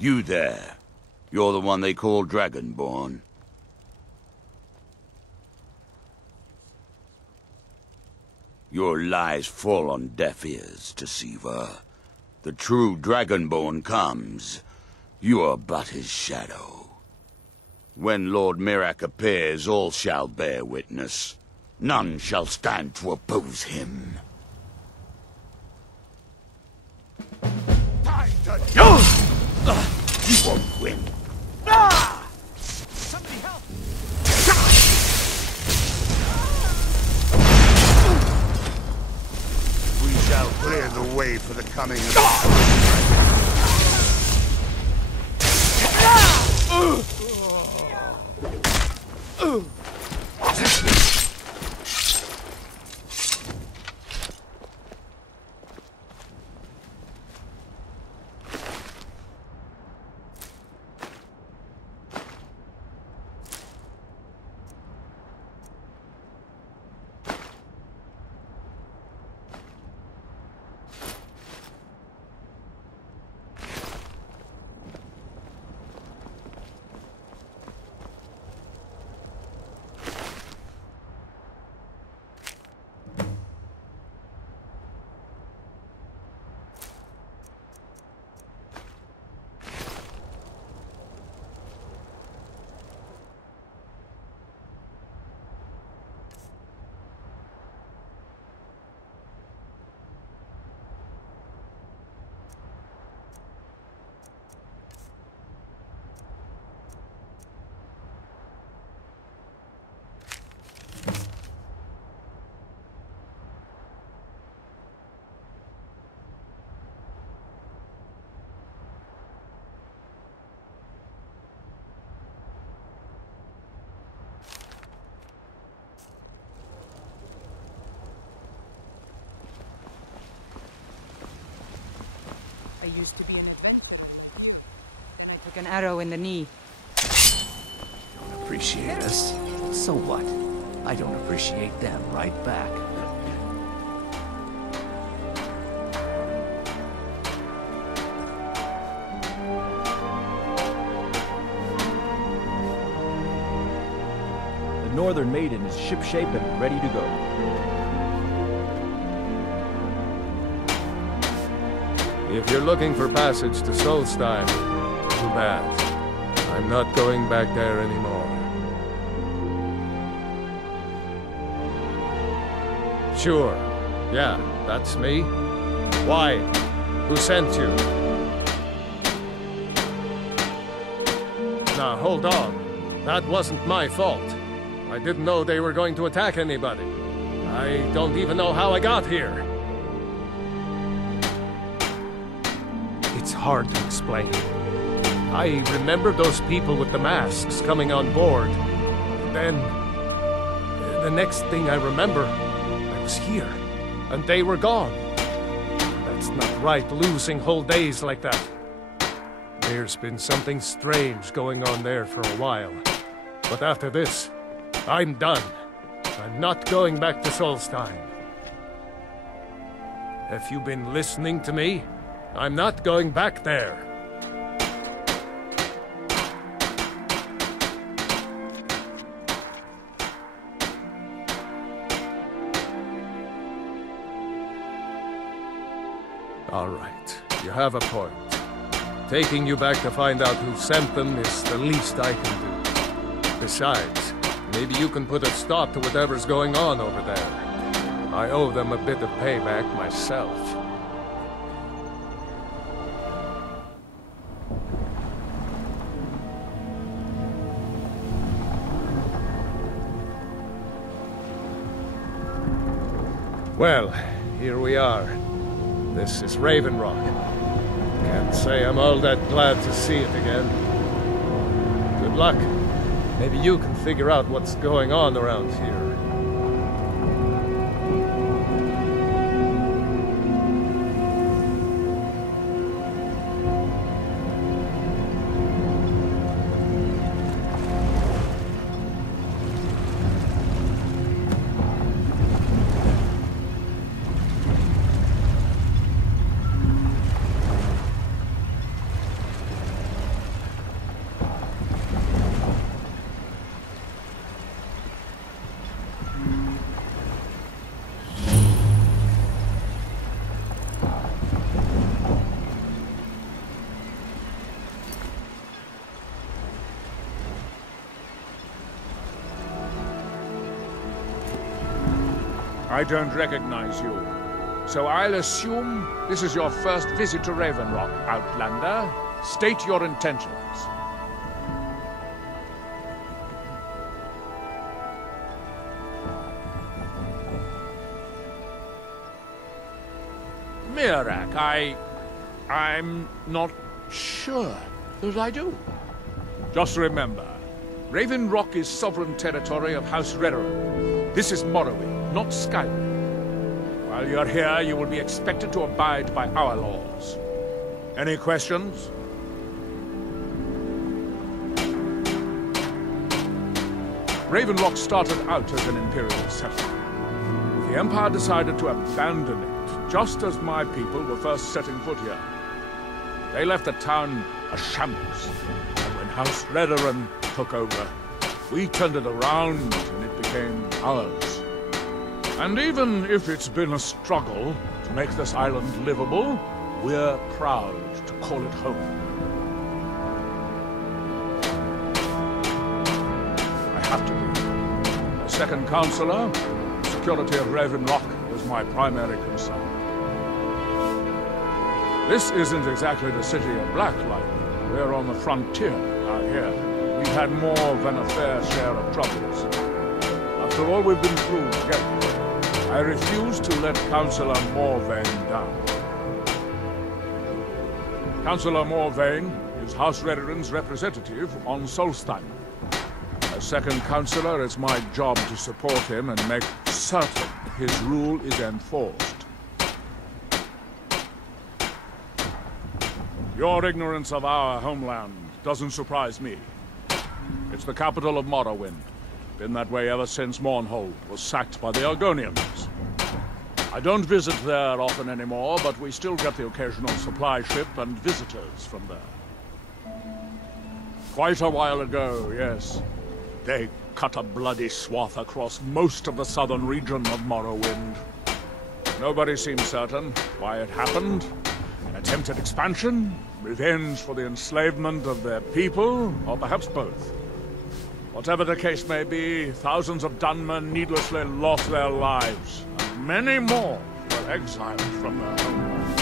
You there. You're the one they call Dragonborn. Your lies fall on deaf ears, deceiver. The true Dragonborn comes. You are but his shadow. When Lord Mirac appears, all shall bear witness. None shall stand to oppose him. You won't win. Somebody help! We shall clear the way for the coming of I used to be an adventurer. I took an arrow in the knee. Don't appreciate us? So what? I don't appreciate them right back. The Northern Maiden is shipshape and ready to go. If you're looking for passage to Solstheim, too bad. I'm not going back there anymore. Sure. Yeah, that's me. Why? Who sent you? Now, hold on. That wasn't my fault. I didn't know they were going to attack anybody. I don't even know how I got here. It's hard to explain. I remember those people with the masks coming on board. And then, the next thing I remember, I was here, and they were gone. That's not right, losing whole days like that. There's been something strange going on there for a while. But after this, I'm done. I'm not going back to Solstheim. Have you been listening to me? I'm not going back there. All right, you have a point. Taking you back to find out who sent them is the least I can do. Besides, maybe you can put a stop to whatever's going on over there. I owe them a bit of payback myself. Well, here we are. This is Raven Rock. Can't say I'm all that glad to see it again. Good luck. Maybe you can figure out what's going on around here. I don't recognize you. So I'll assume this is your first visit to Raven Rock, Outlander. State your intentions. Mirak, I'm not sure that I do. Just remember, Raven Rock is sovereign territory of House Redoran. This is Morrowind, not Skyrim. While you're here, you will be expected to abide by our laws. Any questions? Raven Rock started out as an Imperial settlement. The Empire decided to abandon it just as my people were first setting foot here. They left the town a shambles, and when House Redoran took over, we turned it around and it became ours. And even if it's been a struggle to make this island livable, we're proud to call it home. I have to be. As second counselor, security of Raven Rock is my primary concern. This isn't exactly the city of Blacklight. We're on the frontier out here. We've had more than a fair share of troubles. After all we've been through together, I refuse to let Councillor Morvain down. Councillor Morvain is House Redoran's representative on Solstheim. As second councillor, it's my job to support him and make certain his rule is enforced. Your ignorance of our homeland doesn't surprise me. It's the capital of Morrowind. Been that way ever since Mournhold was sacked by the Argonians. I don't visit there often anymore, but we still get the occasional supply ship and visitors from there. Quite a while ago, yes. They cut a bloody swath across most of the southern region of Morrowind. Nobody seems certain why it happened. An attempted expansion? Revenge for the enslavement of their people? Or perhaps both? Whatever the case may be, thousands of Dunmen needlessly lost their lives, and many more were exiled from their homeland.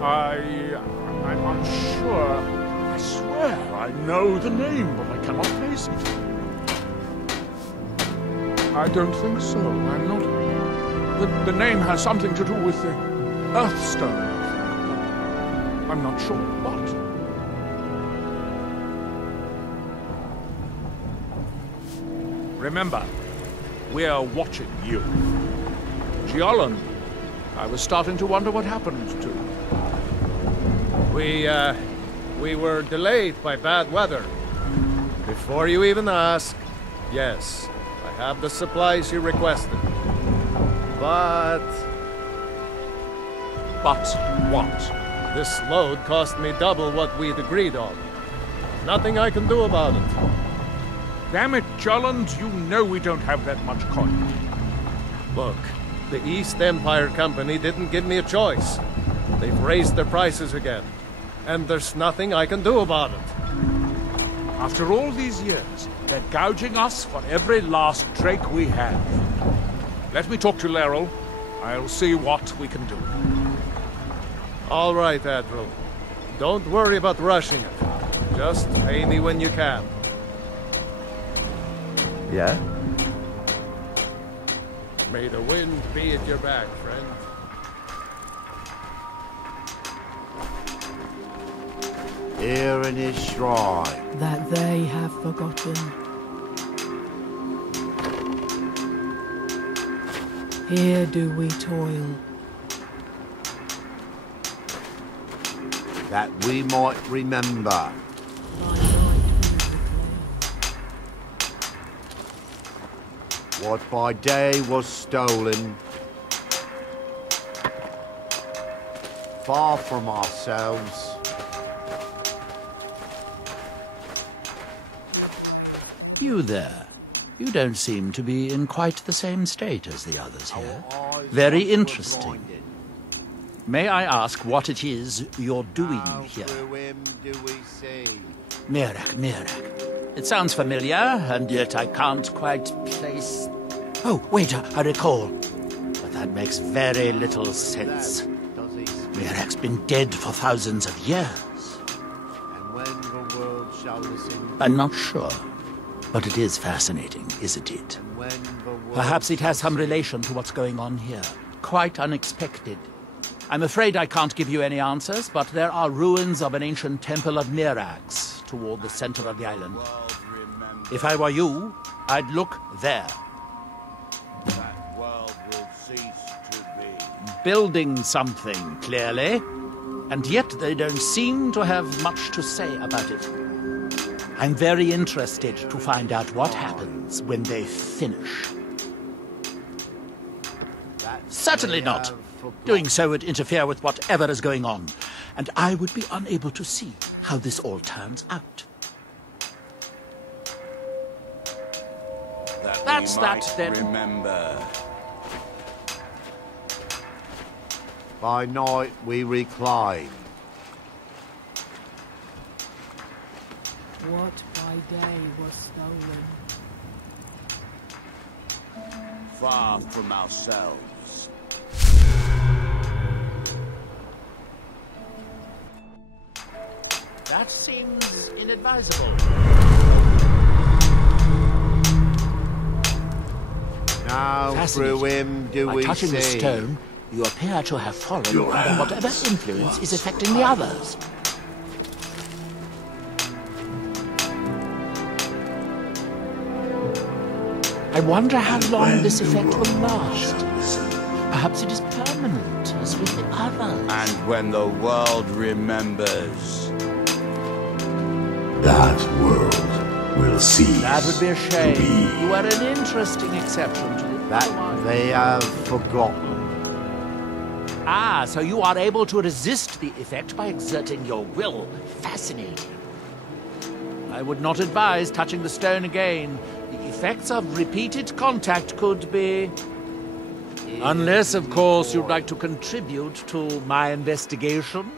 I'm unsure. I swear I know the name, but I cannot place it. I don't think so. I'm not... The name has something to do with the Earthstone, I think. I'm not sure what. Remember, we're watching you. Giolan, I was starting to wonder what happened to you. We were delayed by bad weather. Before you even ask, yes, I have the supplies you requested. But what? This load cost me double what we'd agreed on. Nothing I can do about it. Damn it, Jolland, you know we don't have that much coin. Look, the East Empire Company didn't give me a choice. They've raised their prices again. And there's nothing I can do about it. After all these years, they're gouging us for every last drake we have. Let me talk to Laeral. I'll see what we can do. All right, Admiral. Don't worry about rushing it. Just pay me when you can. Yeah? May the wind be at your back, friend. Here in his shrine. That they have forgotten. Here do we toil. That we might remember. What by day was stolen. Far from ourselves. You there. You don't seem to be in quite the same state as the others here. Very interesting. May I ask what it is you're doing here? Through him do we see. Mirak, It sounds familiar, and yet I can't quite place... Oh, wait, I recall. But that makes very little sense. Mirak's been dead for thousands of years. And when the world shall listen... I'm not sure, but it is fascinating, isn't it? When the world Perhaps it has some relation to what's going on here. Quite unexpected. I'm afraid I can't give you any answers, but there are ruins of an ancient temple of Mirax toward the center of the island. If I were you, I'd look there. That world will cease to be. Building something, clearly. And yet they don't seem to have much to say about it. I'm very interested to find out what happens when they finish. Certainly not. Doing so would interfere with whatever is going on, and I would be unable to see how this all turns out. That's that, then. Remember. By night we recline. What by day was stolen? Far from ourselves. That seems inadvisable. Now through him do By we touching see. the stone, you appear to have fallen under whatever influence is affecting the others. I wonder how long this effect will last. Perhaps it is permanent, as with the others. And when the world remembers. That world will cease. That would be a shame. to be. You are an interesting exception to the That they have forgotten. Ah, so you are able to resist the effect by exerting your will. Fascinating. I would not advise touching the stone again. The effects of repeated contact could be... Unless, of course, you'd like to contribute to my investigation.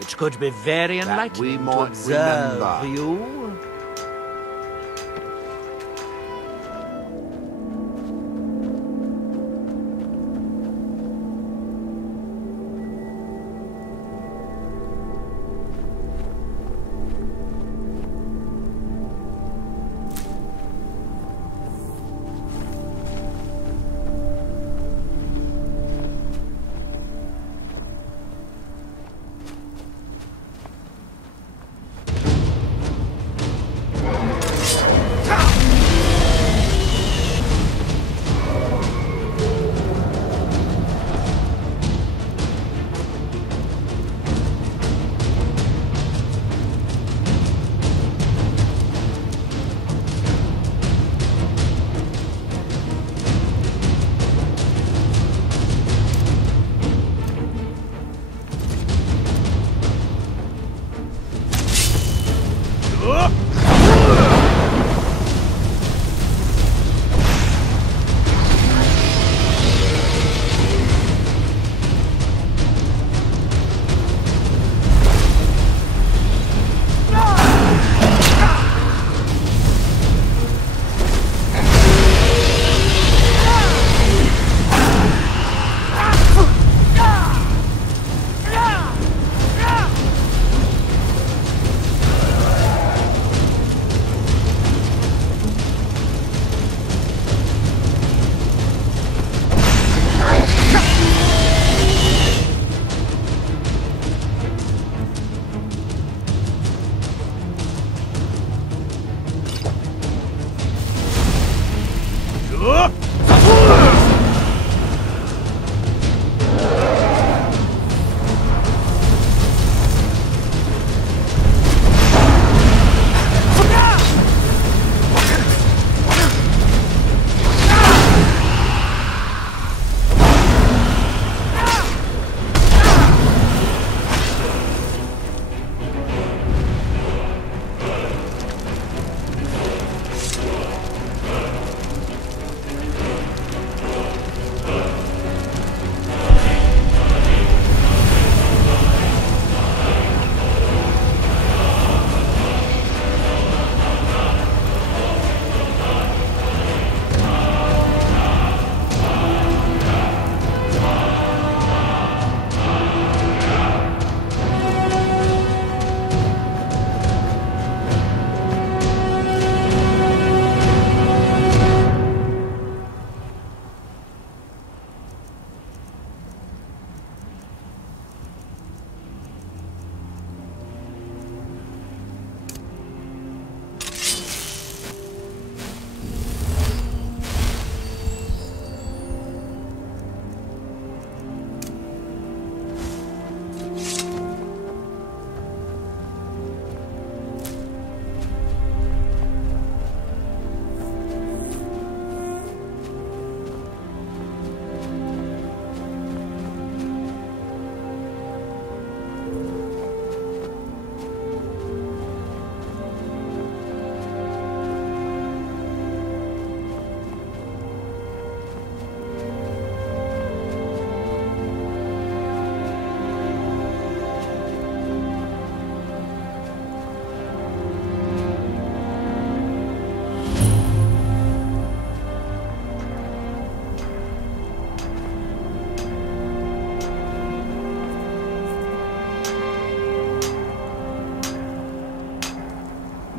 It could be very enlightening we to might observe remember. you.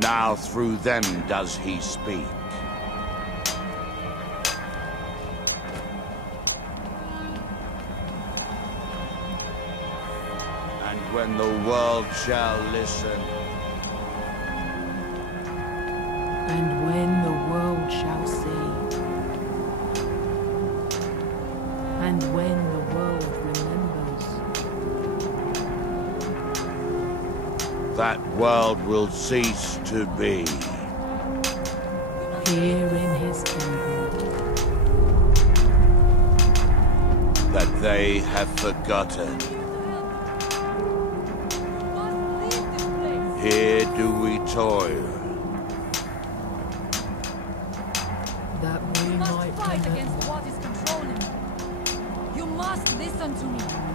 Now through them does he speak. And when the world shall listen, And when the world shall see, and when the world remembers, that world will cease to be. here in his temple, That they have forgotten. Here do we toil. that we might Fight learn against what is controlling you. You must listen to me.